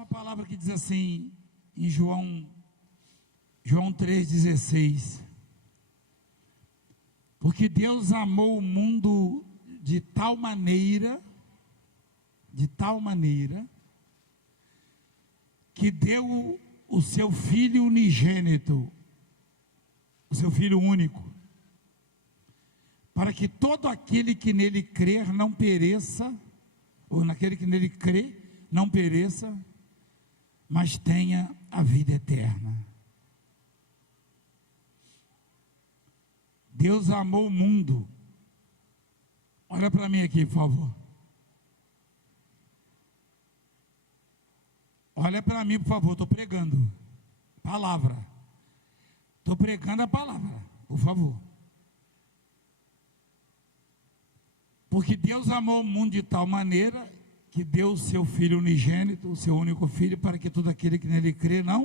uma palavra que diz assim, em João 3,16. Porque Deus amou o mundo de tal maneira, que deu o seu Filho unigênito, o seu Filho único, para que todo aquele que nele crer não pereça, ou naquele que nele crê não pereça, mas tenha a vida eterna. Deus amou o mundo. Olha para mim aqui, por favor. Olha para mim, por favor, estou pregando. Palavra. Estou pregando a palavra, por favor. Porque Deus amou o mundo de tal maneira que deu o seu Filho unigênito, o seu único Filho, para que todo aquele que nele crê não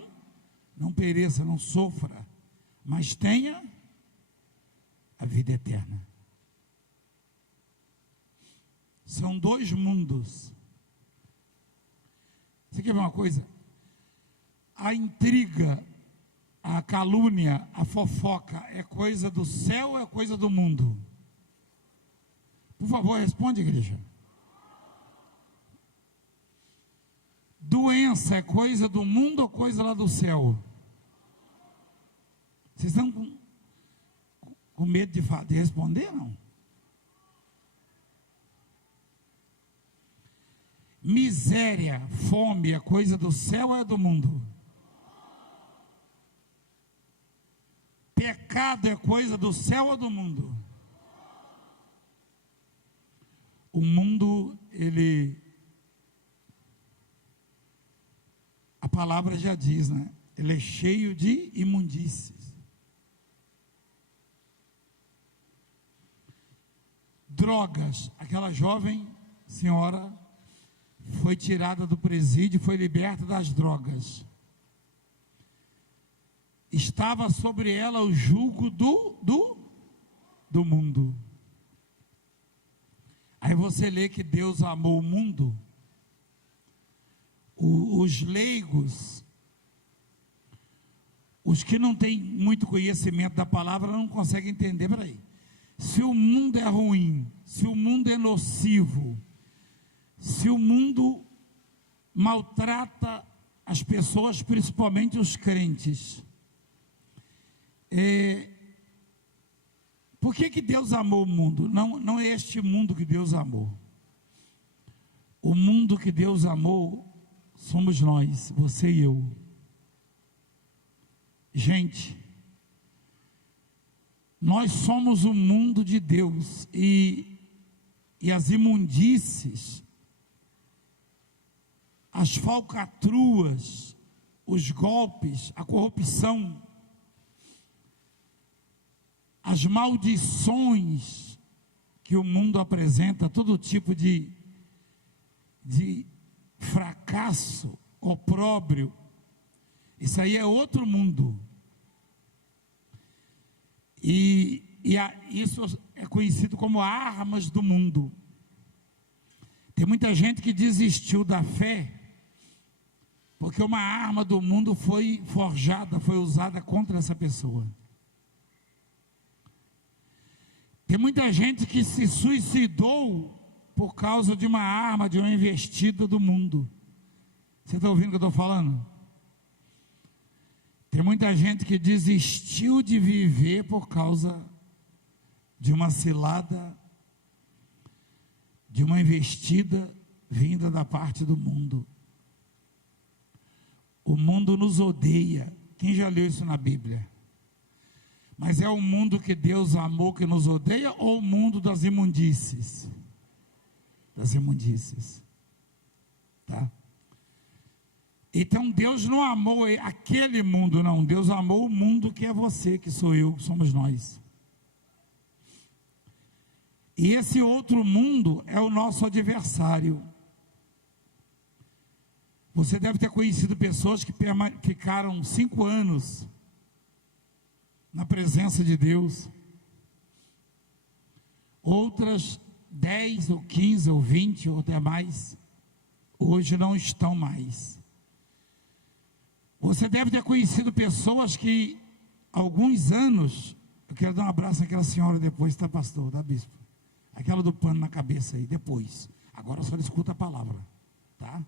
pereça, não sofra, mas tenha a vida eterna. São dois mundos. Você quer ver uma coisa? A intriga, a calúnia, a fofoca é coisa do céu ou é coisa do mundo? Por favor, responde, igreja. Doença é coisa do mundo ou coisa lá do céu? Vocês estão com medo de responder, não? Miséria, fome é coisa do céu ou é do mundo? Pecado é coisa do céu ou do mundo? O mundo, a palavra já diz, né? Ele é cheio de imundícies. Drogas, aquela jovem senhora foi tirada do presídio, foi liberta das drogas. Estava sobre ela o jugo do mundo. Aí você lê que Deus amou o mundo. Os leigos, os que não têm muito conhecimento da palavra, não conseguem entender. Peraí, se o mundo é ruim, se o mundo é nocivo, se o mundo maltrata as pessoas, principalmente os crentes, por que Deus amou o mundo? Não é este mundo que Deus amou. O mundo que Deus amou somos nós, você e eu. Gente, nós somos o mundo de Deus, e as imundícies, as falcatruas, os golpes, a corrupção, as maldições que o mundo apresenta, todo tipo de fracasso, opróbrio, isso aí é outro mundo. Isso é conhecido como armas do mundo. Tem muita gente que desistiu da fé, porque uma arma do mundo foi forjada, foi usada contra essa pessoa. Tem muita gente que se suicidou por causa de uma arma, de uma investida do mundo. Você está ouvindo o que eu estou falando? Tem muita gente que desistiu de viver por causa de uma cilada, de uma investida vinda da parte do mundo. O mundo nos odeia. Quem já leu isso na Bíblia? Mas é o mundo que Deus amou que nos odeia, ou o mundo das imundícies? Das imundícies. Tá? Então Deus não amou aquele mundo, não. Deus amou o mundo que é você, que sou eu, que somos nós. E esse outro mundo é o nosso adversário. Você deve ter conhecido pessoas que ficaram 5 anos na presença de Deus. Outras 10 ou 15 ou 20 ou até mais, hoje não estão mais. Você deve ter conhecido pessoas que, há alguns anos, eu quero dar um abraço àquela senhora depois, tá, pastor, da bispo? Aquela do pano na cabeça aí, depois. Agora só escuta a palavra, tá?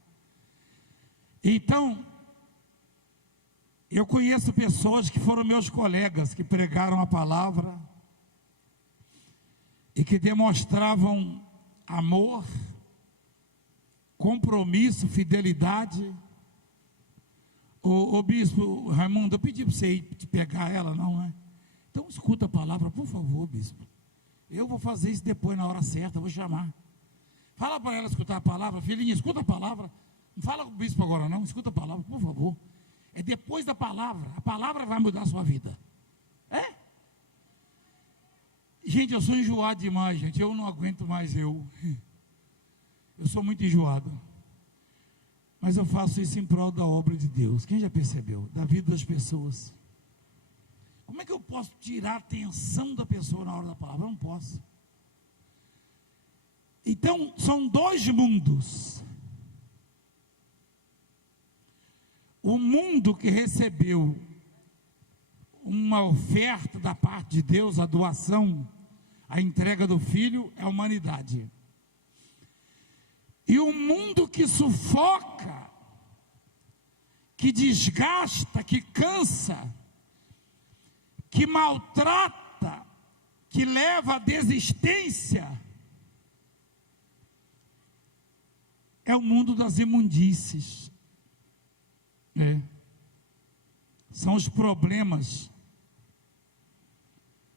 Então, eu conheço pessoas que foram meus colegas, que pregaram a palavra e que demonstravam amor, compromisso, fidelidade. Ô bispo Raimundo, eu pedi para você ir te pegar ela, não é? Então escuta a palavra, por favor, bispo. Eu vou fazer isso depois, na hora certa, vou chamar. Fala para ela escutar a palavra, filhinha, escuta a palavra. Não fala com o bispo agora não, escuta a palavra, por favor. É depois da palavra, a palavra vai mudar a sua vida. É? Gente, eu sou enjoado demais, gente, eu não aguento mais eu sou muito enjoado. Mas eu faço isso em prol da obra de Deus. Quem já percebeu? Da vida das pessoas. Como é que eu posso tirar a atenção da pessoa na hora da palavra? Eu não posso. Então, são dois mundos. O mundo que recebeu uma oferta da parte de Deus, a doação, a entrega do Filho, é a humanidade. E o mundo que sufoca, que desgasta, que cansa, que maltrata, que leva à desistência, é o mundo das imundícies. São os problemas,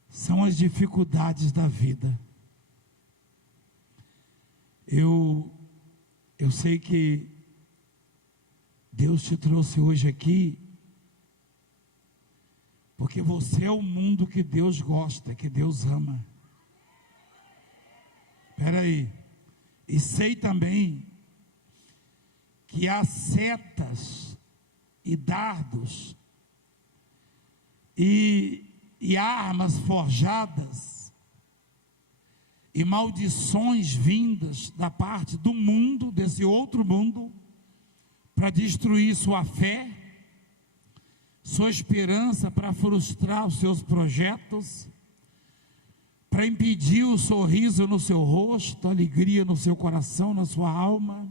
são as dificuldades da vida. Eu sei que Deus te trouxe hoje aqui, porque você é o mundo que Deus gosta, que Deus ama. Espera aí. E sei também que há setas e dardos e armas forjadas e maldições vindas da parte do mundo, desse outro mundo, para destruir sua fé, sua esperança, para frustrar os seus projetos, para impedir o sorriso no seu rosto, a alegria no seu coração, na sua alma.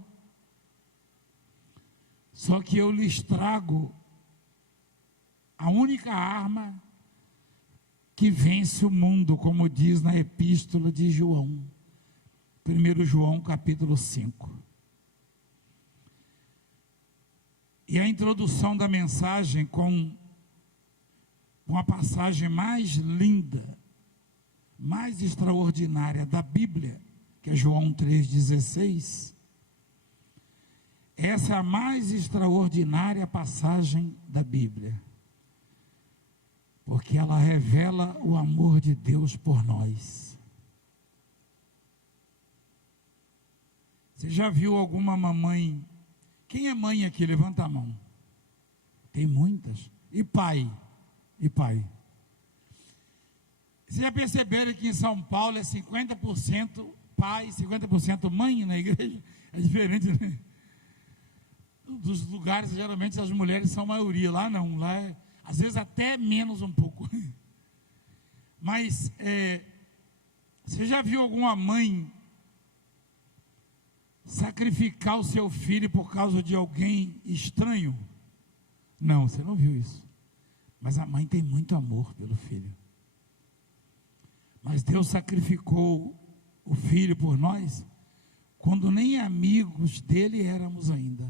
Só que eu lhes trago a única arma que vence o mundo, como diz na epístola de João, 1 João capítulo 5. E a introdução da mensagem com a passagem mais linda, mais extraordinária da Bíblia, que é João 3,16. Essa é a mais extraordinária passagem da Bíblia, porque ela revela o amor de Deus por nós. Você já viu alguma mamãe? Quem é mãe aqui? Levanta a mão. Tem muitas. E pai? E pai? Vocês já perceberam que em São Paulo é 50% pai, 50% mãe na igreja? É diferente, né? Dos lugares, geralmente as mulheres são a maioria. Lá não, lá é, às vezes até menos um pouco. Mas você já viu alguma mãe sacrificar o seu filho por causa de alguém estranho? Não, você não viu isso. Mas a mãe tem muito amor pelo filho. Mas Deus sacrificou o filho por nós quando nem amigos dele éramos ainda.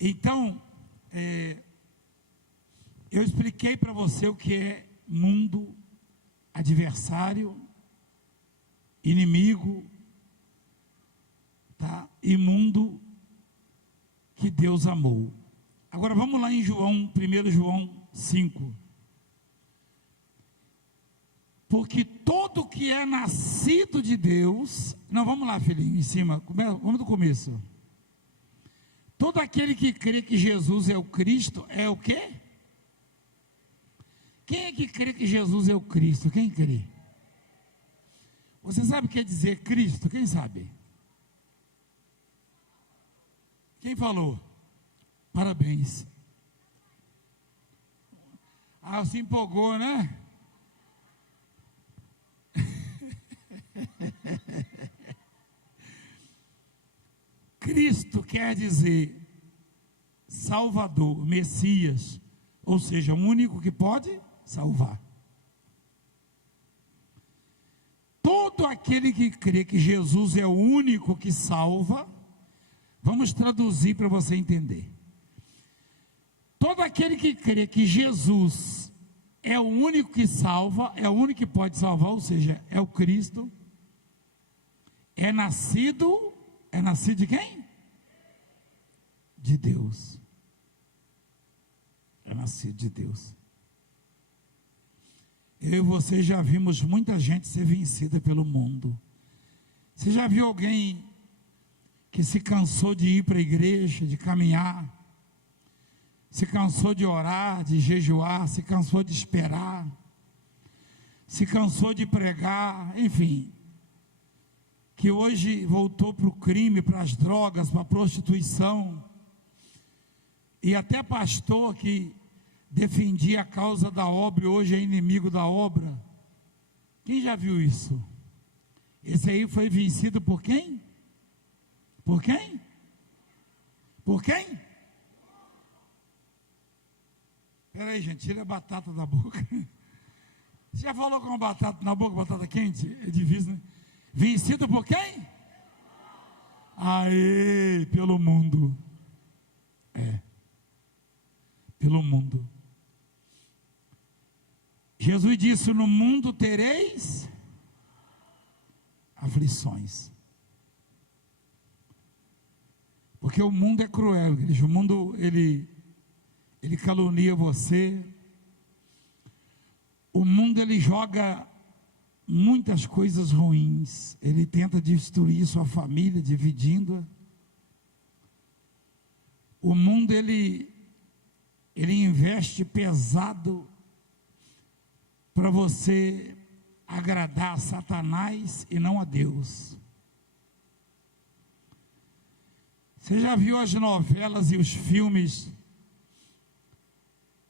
Então, eu expliquei para você o que é mundo, adversário, inimigo, tá? E mundo que Deus amou. Agora vamos lá em João, 1 João 5. Porque todo que é nascido de Deus, não, vamos lá, filhinho, em cima, vamos do começo. Todo aquele que crê que Jesus é o Cristo, é o quê? Quem é que crê que Jesus é o Cristo? Quem crê? Você sabe o que quer dizer Cristo? Quem sabe? Quem falou? Parabéns. Ah, se empolgou, né? Cristo quer dizer Salvador, Messias, ou seja, o único que pode salvar. Todo aquele que crê que Jesus é o único que salva, vamos traduzir para você entender. Todo aquele que crê que Jesus é o único que salva, é o único que pode salvar, ou seja, é o Cristo, é nascido de quem? De Deus. É nascido de Deus. Eu e você já vimos muita gente ser vencida pelo mundo. Você já viu alguém que se cansou de ir para a igreja, de caminhar, se cansou de orar, de jejuar, se cansou de esperar, se cansou de pregar, enfim, que hoje voltou para o crime, para as drogas, para a prostituição, e até pastor que defendia a causa da obra e hoje é inimigo da obra. Quem já viu isso? Esse aí foi vencido por quem? Por quem? Por quem? Espera aí, gente, tira a batata da boca. Você já falou com uma batata na boca, batata quente? É difícil, né? Vencido por quem? Aê, pelo mundo. Pelo mundo. Jesus disse: no mundo tereis aflições. Porque o mundo é cruel, igreja. O mundo, ele calunia você. O mundo, ele joga muitas coisas ruins. Ele tenta destruir sua família, dividindo-a. O mundo, ele investe pesado para você agradar a Satanás e não a Deus. Você já viu as novelas e os filmes,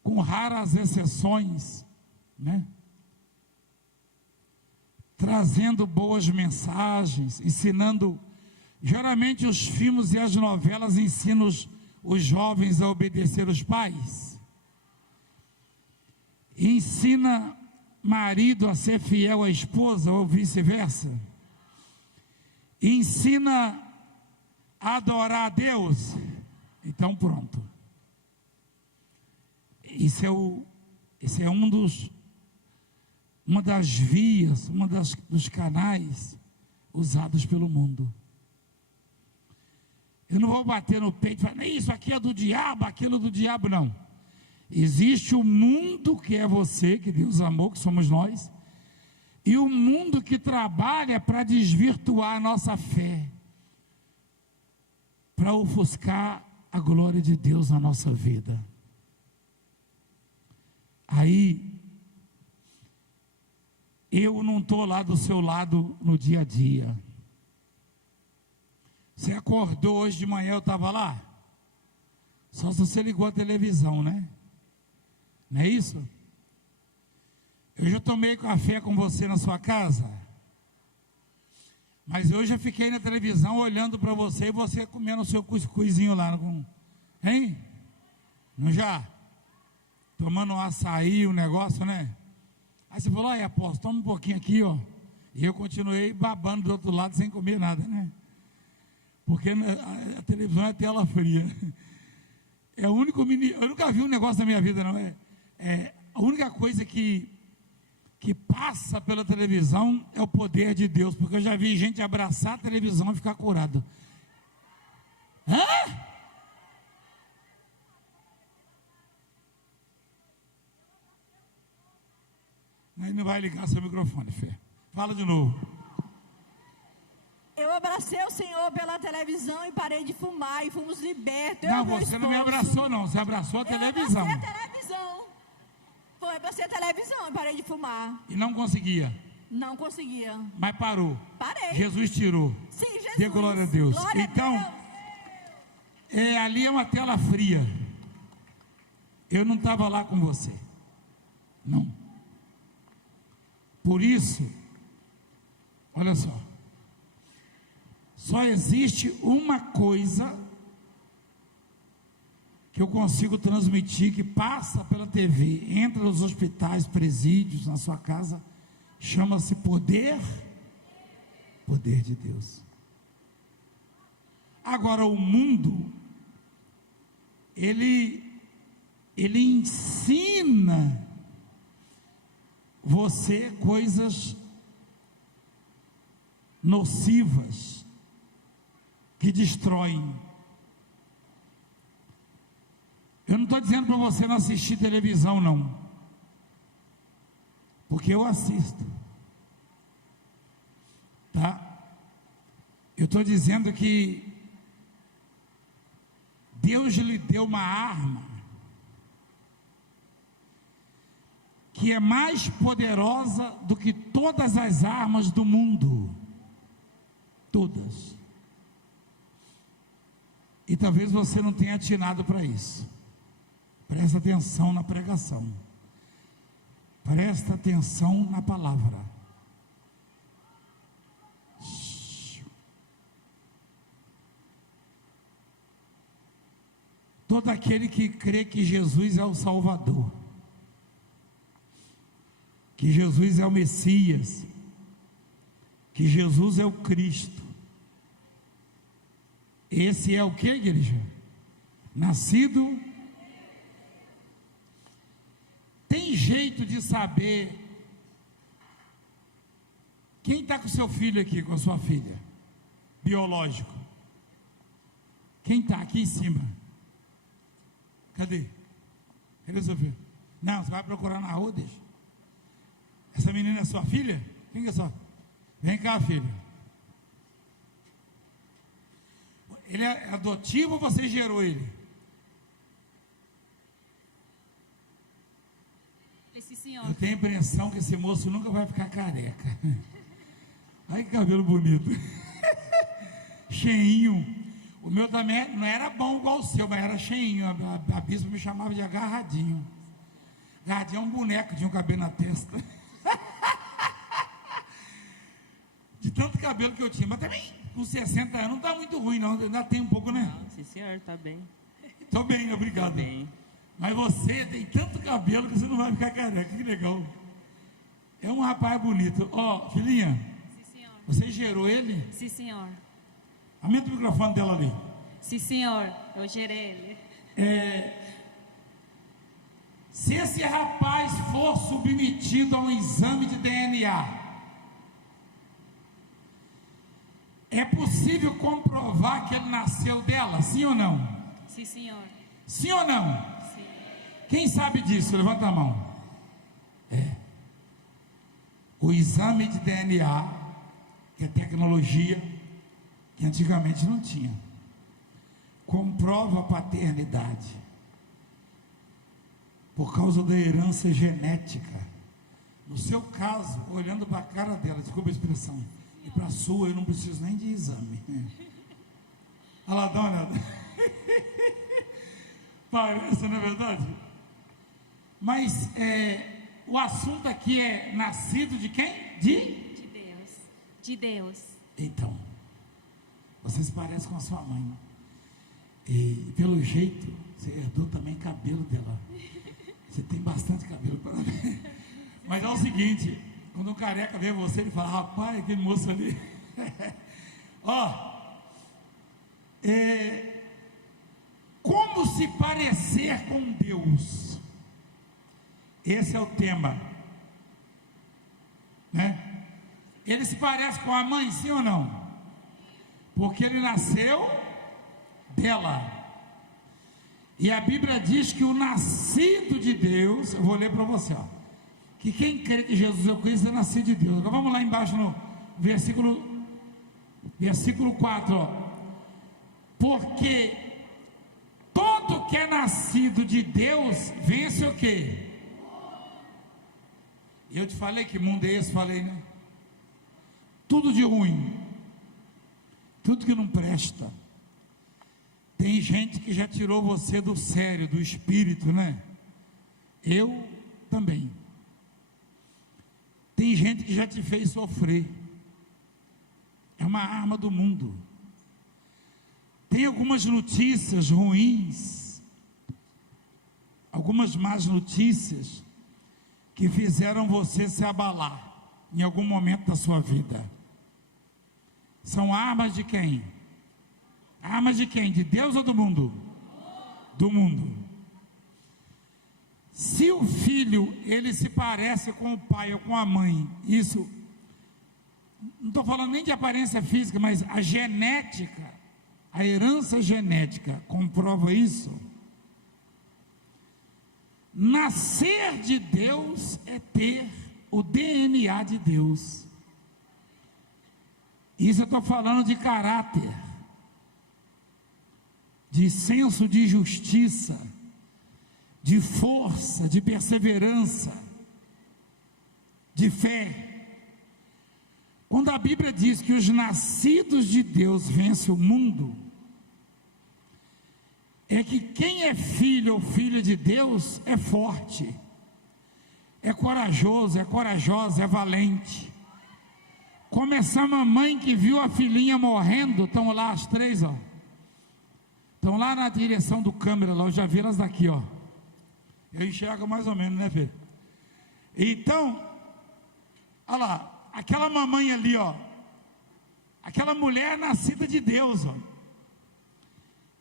com raras exceções, né? Trazendo boas mensagens, ensinando. Geralmente os filmes e as novelas ensinam os jovens a obedecer os pais. Ensina marido a ser fiel à esposa ou vice-versa. Ensina a adorar a Deus. Então pronto. Esse é uma das vias, dos canais usados pelo mundo. Eu não vou bater no peito e falar, isso aqui é do diabo, aquilo do diabo, não. Existe o mundo que é você, que Deus amou, que somos nós, e o mundo que trabalha para desvirtuar a nossa fé, para ofuscar a glória de Deus na nossa vida. Aí, eu não estou lá do seu lado no dia a dia. Você acordou hoje de manhã, eu estava lá? Só se você ligou a televisão, né? Não é isso? Eu já tomei café com você na sua casa, mas eu já fiquei na televisão olhando para você e você comendo o seu cuscuzinho lá, hein? Não já? Tomando um açaí, um negócio, né? Aí você falou, aí apóstolo, toma um pouquinho aqui, ó. E eu continuei babando do outro lado sem comer nada, né? Porque a televisão é tela fria. É o único eu nunca vi um negócio na minha vida, não é? A única coisa que passa pela televisão é o poder de Deus, porque eu já vi gente abraçar a televisão e ficar curado. Hã? Aí não vai ligar seu microfone, Fê. Fala de novo. Eu abracei o Senhor pela televisão e parei de fumar e fomos libertos. Não, você não me abraçou, não. Você abraçou a televisão. Eu abracei a televisão. Foi, abracei a televisão e parei de fumar. E não conseguia? Não conseguia. Mas parou? Parei. Jesus tirou. Sim, Jesus. Dê glória a Deus. Glória então, a Deus. ali é uma tela fria. Eu não estava lá com você. Não. Por isso, olha só existe uma coisa que eu consigo transmitir, que passa pela TV, entra nos hospitais, presídios, na sua casa, chama-se poder de Deus. Agora, o mundo, ele ensina você coisas nocivas, que destroem. Eu não estou dizendo para você não assistir televisão, não, porque eu assisto, tá? Eu estou dizendo que Deus lhe deu uma arma que é mais poderosa do que todas as armas do mundo, todas. E talvez você não tenha atinado para isso. Presta atenção na pregação. Presta atenção na palavra. Todo aquele que crê que Jesus é o Salvador, que Jesus é o Messias, que Jesus é o Cristo, esse é o que, igreja? Nascido. Tem jeito de saber quem está com seu filho aqui, com a sua filha, biológico? Quem está aqui em cima? Cadê? Cadê seu filho? Não, você vai procurar na rua, deixa. Essa menina é sua filha? Quem é sua? Vem cá, filha. Ele é adotivo ou você gerou ele? Esse senhor. Eu tenho a impressão que esse moço nunca vai ficar careca. Ai, que cabelo bonito. Cheinho. O meu também não era bom igual o seu, mas era cheinho. A bispa me chamava de agarradinho. Agarradinho é um boneco, tinha um cabelo na testa. De tanto cabelo que eu tinha. Mas também, com 60 anos, não está muito ruim, não. Ainda tem um pouco, né? Não, sim, senhor, está bem. Estou bem, obrigado. Tá bem. Mas você tem tanto cabelo que você não vai ficar careca. Que legal. É um rapaz bonito. Ó, filhinha, Sim, senhor. você gerou ele? Sim, senhor. Aumenta o microfone dela ali. Sim, senhor. Eu gerei ele. Se esse rapaz for submetido a um exame de DNA, é possível comprovar que ele nasceu dela, sim ou não? Sim, senhor. Sim ou não? Sim. Quem sabe disso? Levanta a mão. O exame de DNA, que é tecnologia que antigamente não tinha, comprova a paternidade por causa da herança genética. No seu caso, olhando para a cara dela, desculpa a expressão, e para a sua eu não preciso nem de exame. Olha lá, dá uma olhada. Parece, não é verdade? Mas o assunto aqui é nascido de quem? De Deus. De Deus. Então, você se parece com a sua mãe. E pelo jeito, você herdou também cabelo dela. Você tem bastante cabelo para ver. Mas é o seguinte, quando um careca vê você, ele fala, rapaz, aquele moço ali. Ó, como se parecer com Deus? Esse é o tema, né? Ele se parece com a mãe, sim ou não? Porque ele nasceu dela. E a Bíblia diz que o nascido de Deus, eu vou ler para você, ó, que quem crê que Jesus é o Cristo é nascido de Deus. Agora vamos lá embaixo no versículo 4, ó. Porque todo que é nascido de Deus vence o quê? Eu te falei que mundo é esse, falei, né? Tudo de ruim, tudo que não presta, Tem gente que já tirou você do sério, do espírito, né? Eu também. Tem gente que já te fez sofrer. É uma arma do mundo. Tem algumas notícias ruins, algumas más notícias que fizeram você se abalar em algum momento da sua vida. São armas de quem? Armas de quem? De Deus ou do mundo? Do mundo. Se o filho, ele se parece com o pai ou com a mãe, isso, não estou falando nem de aparência física, mas a genética, a herança genética comprova isso. Nascer de Deus é ter o DNA de Deus. Isso eu estou falando de caráter, de senso de justiça, de força, de perseverança, de fé. Quando a Bíblia diz que os nascidos de Deus vencem o mundo, é que quem é filho ou filha de Deus é forte, é corajoso, é corajosa, é valente. Como essa mamãe que viu a filhinha morrendo, estão lá as três, ó. Estão lá na direção do câmera, lá, eu já vi elas daqui, ó. Eu enxergo mais ou menos, né, filho? Então, olha lá, aquela mamãe ali, ó. Aquela mulher nascida de Deus, ó.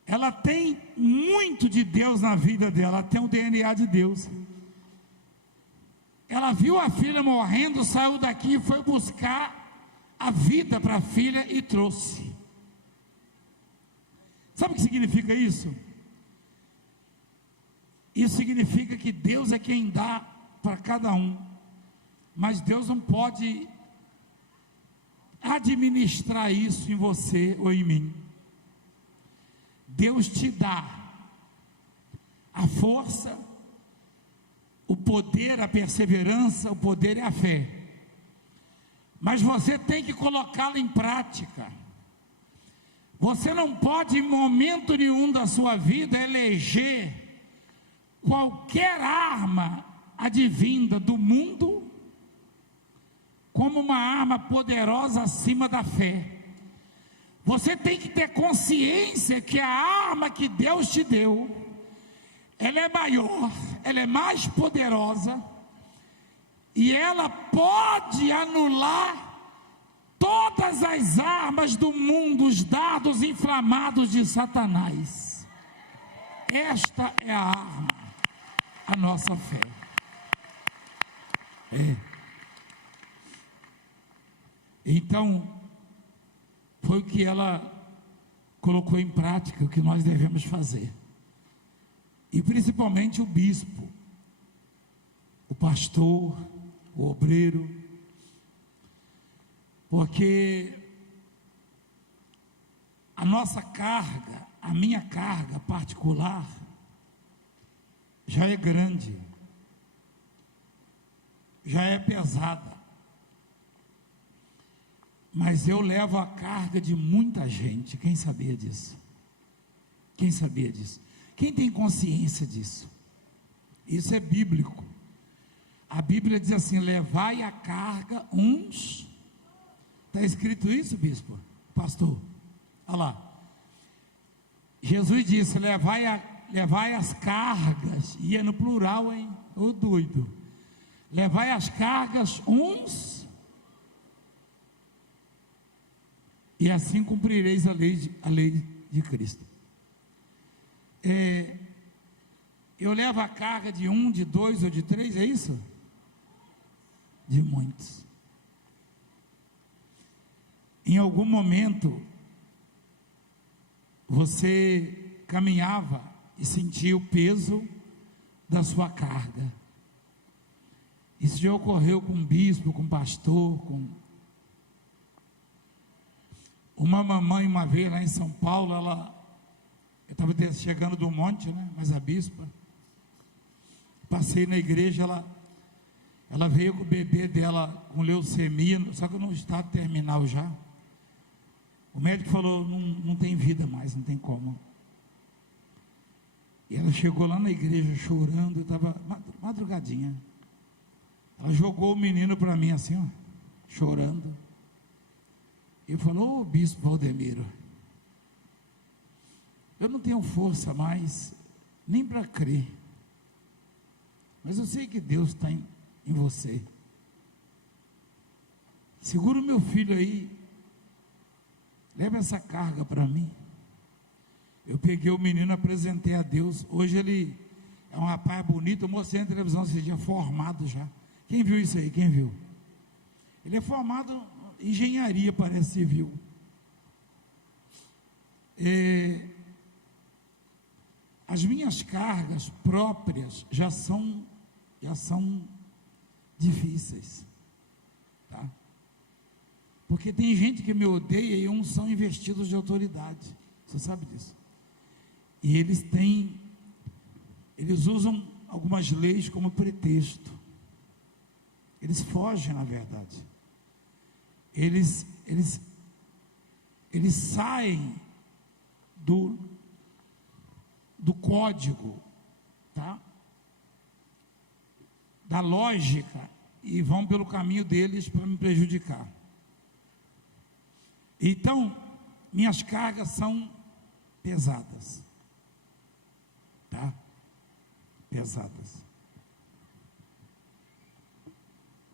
Ela tem muito de Deus na vida dela, ela tem o DNA de Deus. Ela viu a filha morrendo, saiu daqui e foi buscar a vida para a filha e trouxe. Sabe o que significa isso? Isso significa que Deus é quem dá para cada um, mas Deus não pode administrar isso em você ou em mim. Deus te dá a força, o poder, a perseverança, o poder e a fé, mas você tem que colocá-la em prática. Você não pode em momento nenhum da sua vida eleger qualquer arma advinda do mundo como uma arma poderosa acima da fé. Você tem que ter consciência que a arma que Deus te deu, ela é maior, ela é mais poderosa, e ela pode anular todas as armas do mundo, os dardos inflamados de Satanás. Esta é a arma, a nossa fé. Então, foi o que ela colocou em prática, o que nós devemos fazer. E principalmente o bispo, o pastor, o obreiro, porque a nossa carga, a minha carga particular, já é grande, já é pesada. Mas eu levo a carga de muita gente. Quem sabia disso? Quem sabia disso? Quem tem consciência disso? Isso é bíblico. A Bíblia diz assim: levai a carga uns. Está escrito isso, bispo? Pastor? Olha lá. Jesus disse: levai as cargas. E é no plural, hein? Ô doido. Levai as cargas uns, e assim cumprireis a lei de Cristo. Eu levo a carga de um, de dois ou de três, é isso? De muitos. Em algum momento, você caminhava e sentia o peso da sua carga. Isso já ocorreu com um bispo, com um pastor, com uma mamãe. Uma vez lá em São Paulo, eu estava chegando do monte, né? Mas a bispa, passei na igreja, ela veio com o bebê dela com leucemia, só que no estado terminal já. O médico falou: não tem vida mais, não tem como. ela chegou lá na igreja chorando, estava madrugadinha. Ela jogou o menino para mim assim, ó, chorando. E falou: ô bispo Valdemiro, eu não tenho força mais, nem para crer, mas eu sei que Deus está em você. Segura o meu filho aí, leva essa carga para mim. Eu peguei o menino, apresentei a Deus. Hoje ele é um rapaz bonito. Eu mostrei na televisão esse dia, formado já. Quem viu isso aí? Quem viu? Ele é formado em engenharia, parece, civil. As minhas cargas próprias já são difíceis, tá? Porque tem gente que me odeia e uns são investidos de autoridade. Você sabe disso? E eles usam algumas leis como pretexto. Eles fogem, na verdade. Eles saem do código, tá? Da lógica, e vão pelo caminho deles para me prejudicar. Então, minhas cargas são pesadas, tá? Pesadas.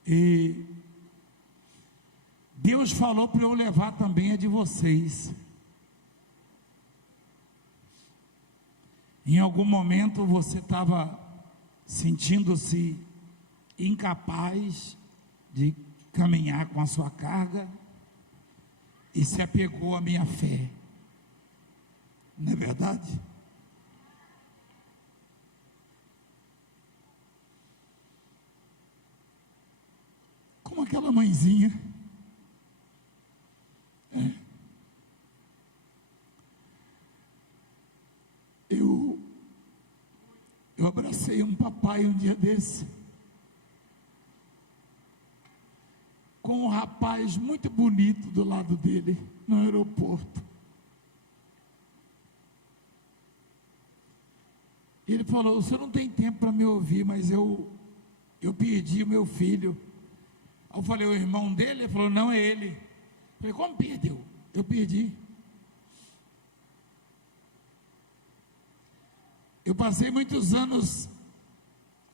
E Deus falou para eu levar também a de vocês. Em algum momento você estava sentindo-se incapaz de caminhar com a sua carga e se apegou à minha fé. Não é verdade? Como aquela mãezinha. Eu abracei um papai um dia desse, com um rapaz muito bonito do lado dele, no aeroporto. Ele falou: o senhor não tem tempo para me ouvir, mas eu perdi o meu filho. Eu falei: o irmão dele? Ele falou: não, é ele. Eu falei: como perdeu? Eu perdi. Eu passei muitos anos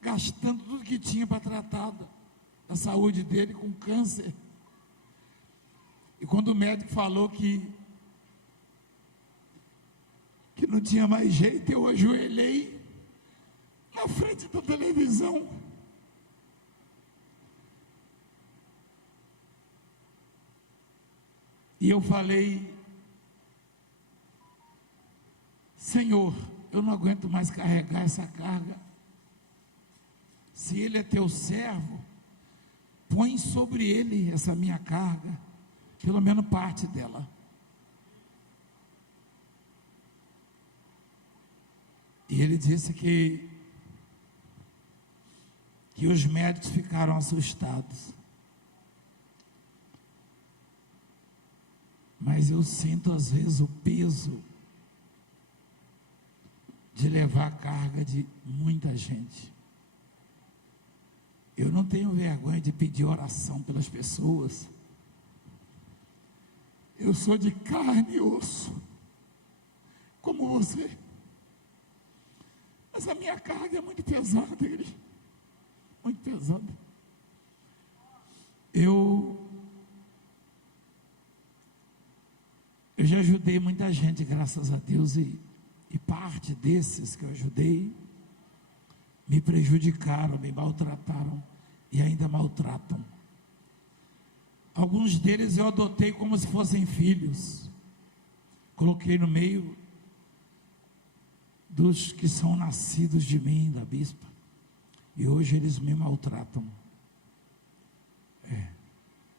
gastando tudo que tinha para tratar da saúde dele com câncer. E quando o médico falou que não tinha mais jeito, eu ajoelhei na frente da televisão. E eu falei: Senhor, eu não aguento mais carregar essa carga. Se ele é teu servo, põe sobre ele essa minha carga, pelo menos parte dela. E ele disse que os médicos ficaram assustados. Mas eu sinto às vezes o peso de levar a carga de muita gente. Eu não tenho vergonha de pedir oração pelas pessoas. Eu sou de carne e osso, como você. Mas a minha carga é muito pesada, igreja. Muito pesada. Eu já ajudei muita gente, graças a Deus, e parte desses que eu ajudei me prejudicaram, me maltrataram e ainda maltratam. Alguns deles eu adotei como se fossem filhos, coloquei no meio dos que são nascidos de mim, da bispa, e hoje eles me maltratam,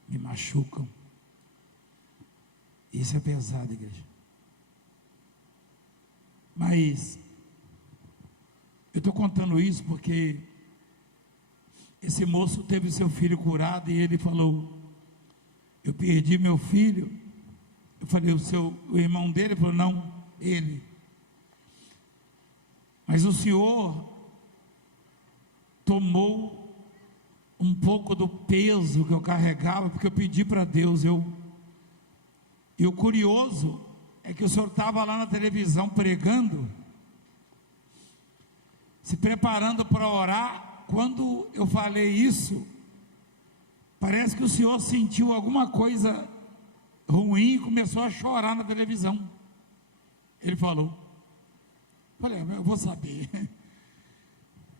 me machucam. Isso é pesado, igreja. Mas eu estou contando isso porque esse moço teve seu filho curado e ele falou: eu perdi meu filho. Eu falei: o irmão dele? Ele falou: não, ele. Mas o Senhor tomou um pouco do peso que eu carregava, porque eu pedi para Deus. E o curioso é que o Senhor estava lá na televisão pregando, se preparando para orar. Quando eu falei isso, parece que o Senhor sentiu alguma coisa ruim e começou a chorar na televisão. Ele falou. Falei, eu vou saber.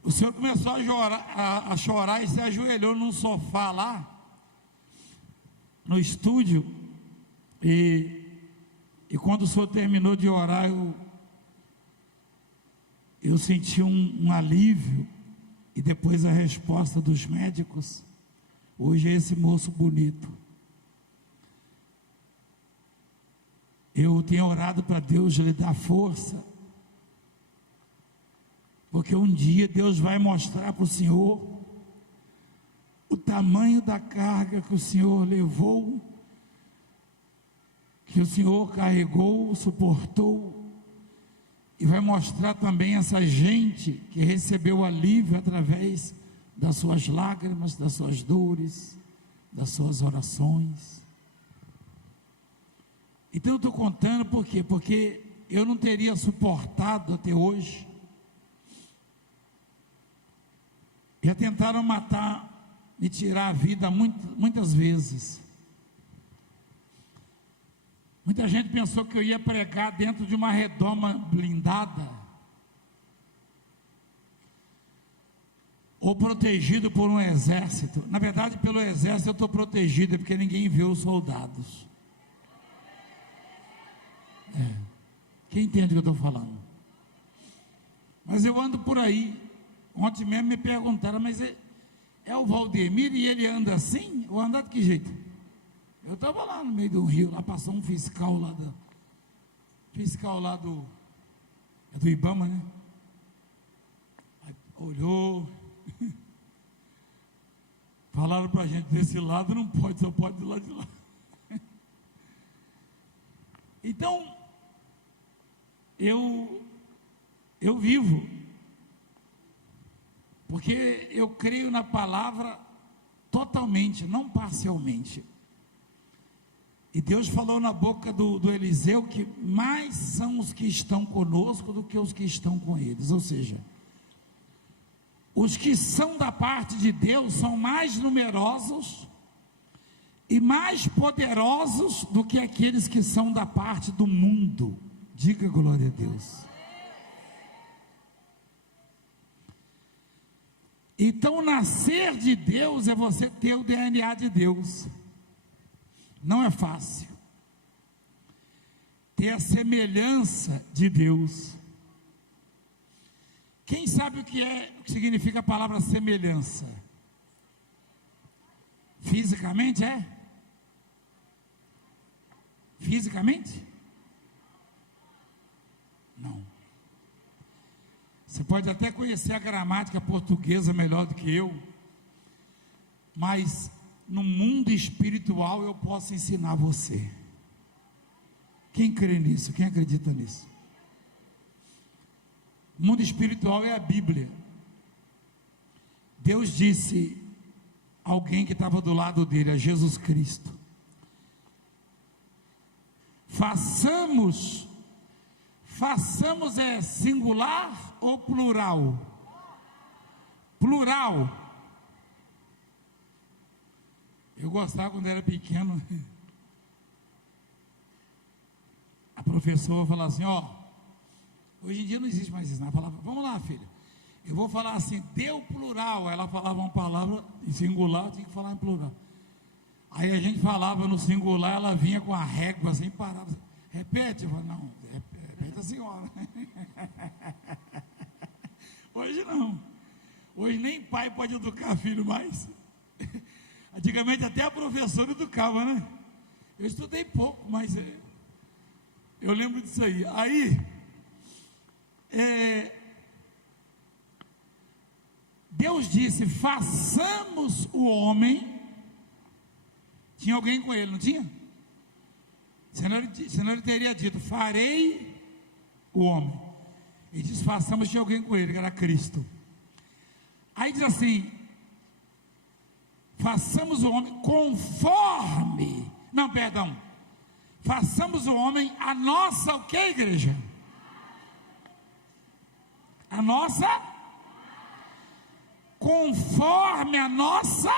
O Senhor começou a chorar e se ajoelhou num sofá lá, no estúdio, e quando o Senhor terminou de orar, eu senti um alívio, e depois a resposta dos médicos. Hoje é esse moço bonito. Eu tenho orado para Deus lhe dar força, porque um dia Deus vai mostrar para o Senhor o tamanho da carga que o Senhor levou, que o Senhor carregou, suportou, e vai mostrar também essa gente que recebeu alívio através das suas lágrimas, das suas dores, das suas orações. Então eu estou contando por quê? Porque eu não teria suportado até hoje. Já tentaram matar, me tirar a vida muitas vezes. Muita gente pensou que eu ia pregar dentro de uma redoma blindada, ou protegido por um exército. Na verdade, pelo exército eu estou protegido, porque ninguém vê os soldados. Quem entende o que eu estou falando? Mas eu ando por aí. Ontem mesmo me perguntaram, mas é o Valdemir e ele anda assim? Ou anda de que jeito? Eu estava lá no meio do rio, lá passou um fiscal lá do Ibama, né? Aí, olhou, falaram para a gente, desse lado não pode, só pode do lado de lá. Então, eu vivo, porque eu creio na palavra totalmente, não parcialmente. E Deus falou na boca do Eliseu que mais são os que estão conosco do que os que estão com eles. Ou seja, os que são da parte de Deus são mais numerosos e mais poderosos do que aqueles que são da parte do mundo. Diga glória a Deus. Então, nascer de Deus é você ter o DNA de Deus. Não é fácil. Ter a semelhança de Deus. Quem sabe o que significa a palavra semelhança? Fisicamente é? Fisicamente? Não. Você pode até conhecer a gramática portuguesa melhor do que eu, mas no mundo espiritual eu posso ensinar você. Quem crê nisso? Quem acredita nisso? O mundo espiritual é a Bíblia. Deus disse a alguém que estava do lado dele, a Jesus Cristo: façamos é singular ou plural? Plural. Eu gostava quando era pequeno, a professora falava assim, hoje em dia não existe mais isso, ela falava, vamos lá filho, eu vou falar assim, deu plural, ela falava uma palavra em singular, eu tinha que falar em plural, aí a gente falava no singular, ela vinha com a régua assim, parava, repete, eu falava, não, repete a senhora, hoje não, hoje nem pai pode educar filho mais. Antigamente até a professora educava, né? Eu estudei pouco, mas eu lembro disso aí. Aí, Deus disse, façamos o homem. Tinha alguém com ele, não tinha? Senão ele teria dito, farei o homem. E disfarçamos de alguém com ele, que era Cristo. Aí diz assim: façamos o homem conforme. Não, perdão. Façamos o homem a nossa, o que, igreja? A nossa, conforme a nossa.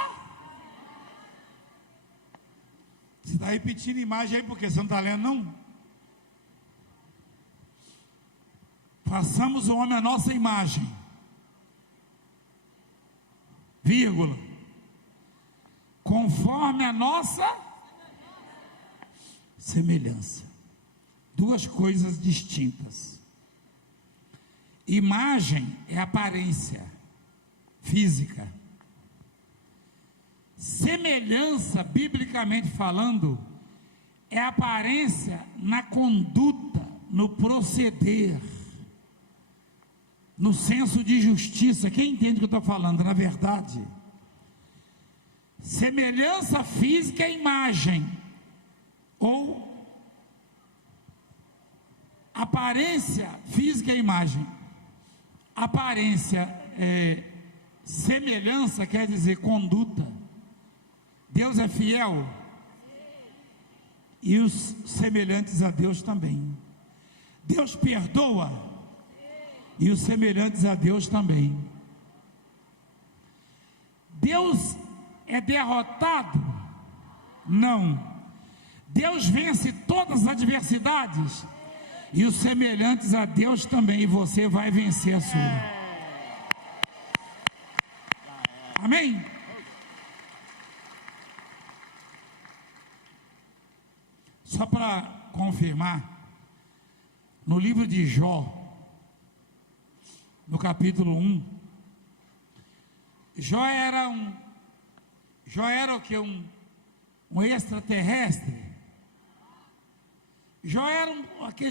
Você está repetindo imagem aí, porque você não está lendo, não? Façamos o homem a nossa imagem, vírgula, conforme a nossa semelhança. Duas coisas distintas. Imagem é aparência física. Semelhança, biblicamente falando, é aparência na conduta, no proceder, no senso de justiça. Quem entende o que eu estou falando? Na verdade, semelhança física é imagem, ou aparência física é imagem. Aparência é semelhança, quer dizer conduta. Deus é fiel e os semelhantes a Deus também. Deus perdoa e os semelhantes a Deus também. Deus é derrotado? Não. Deus vence todas as adversidades e os semelhantes a Deus também, e você vai vencer a sua. Amém? Só para confirmar, no livro de Jó, no capítulo 1, Jó era o que? Um extraterrestre. Jó era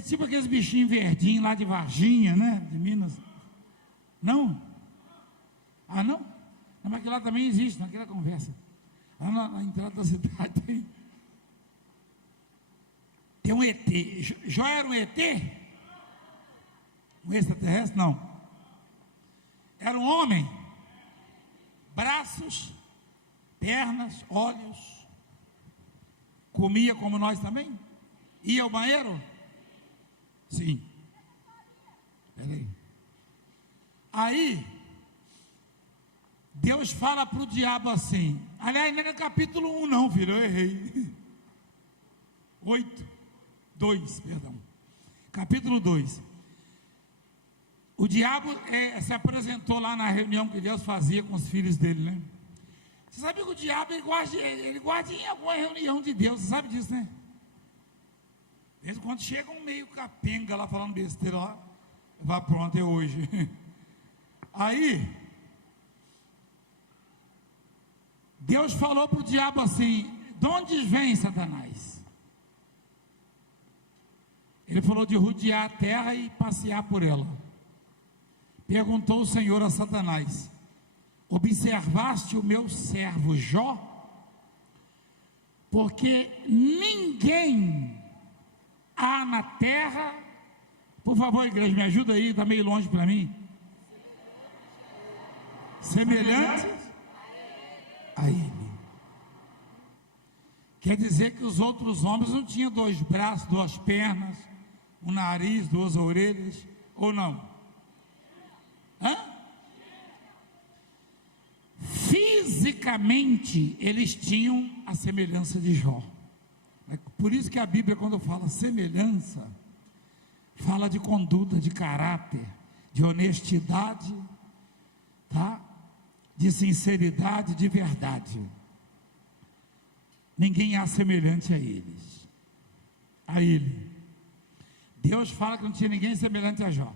tipo aqueles bichinhos verdinhos lá de Varginha, né? De Minas. Não? Ah, não? Mas aquilo lá também existe, naquela conversa. Lá na entrada da cidade tem um ET. Jó era um ET? Um extraterrestre? Não. Era um homem. Braços, pernas, olhos. Comia como nós também? Ia ao banheiro? Sim. Peraí. Aí, Deus fala para o diabo assim. Aliás, não é no capítulo 1 não, filho, eu errei. 2, perdão. Capítulo 2. O diabo se apresentou lá na reunião que Deus fazia com os filhos dele, né? Você sabe que o diabo, ele guarda em alguma reunião de Deus, você sabe disso, né? De vez em quando chega um meio capenga lá falando besteira lá, vá, pronto, é hoje. Aí, Deus falou para o diabo assim: de onde vem Satanás? Ele falou de rodear a terra e passear por ela. Perguntou o Senhor a Satanás: observaste o meu servo Jó? Porque ninguém há na terra. Por favor, igreja, me ajuda aí, está meio longe para mim. Semelhante a ele. Quer dizer que os outros homens não tinham 2 braços, 2 pernas, um nariz, 2 orelhas, ou não? Hã? Fisicamente eles tinham a semelhança de Jó. Por isso que a Bíblia, quando fala semelhança, fala de conduta, de caráter, de honestidade, tá? De sinceridade, de verdade. Ninguém há semelhante a eles, a ele. Deus fala que não tinha ninguém semelhante a Jó.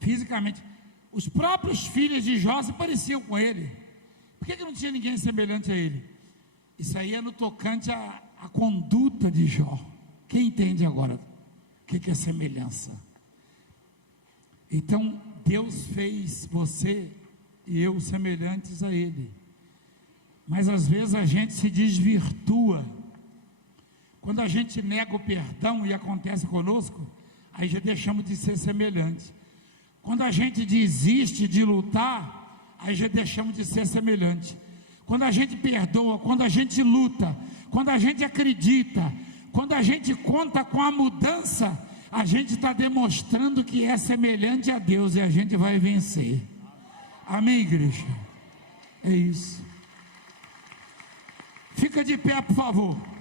Fisicamente, os próprios filhos de Jó se pareciam com ele. Por que não tinha ninguém semelhante a ele? Isso aí é no tocante à conduta de Jó. Quem entende agora o que é semelhança? Então, Deus fez você e eu semelhantes a ele. Mas às vezes a gente se desvirtua. Quando a gente nega o perdão e acontece conosco, aí já deixamos de ser semelhantes. Quando a gente desiste de lutar, aí já deixamos de ser semelhante. Quando a gente perdoa, quando a gente luta, quando a gente acredita, quando a gente conta com a mudança, a gente está demonstrando que é semelhante a Deus e a gente vai vencer. Amém, igreja? É isso. Fica de pé, por favor.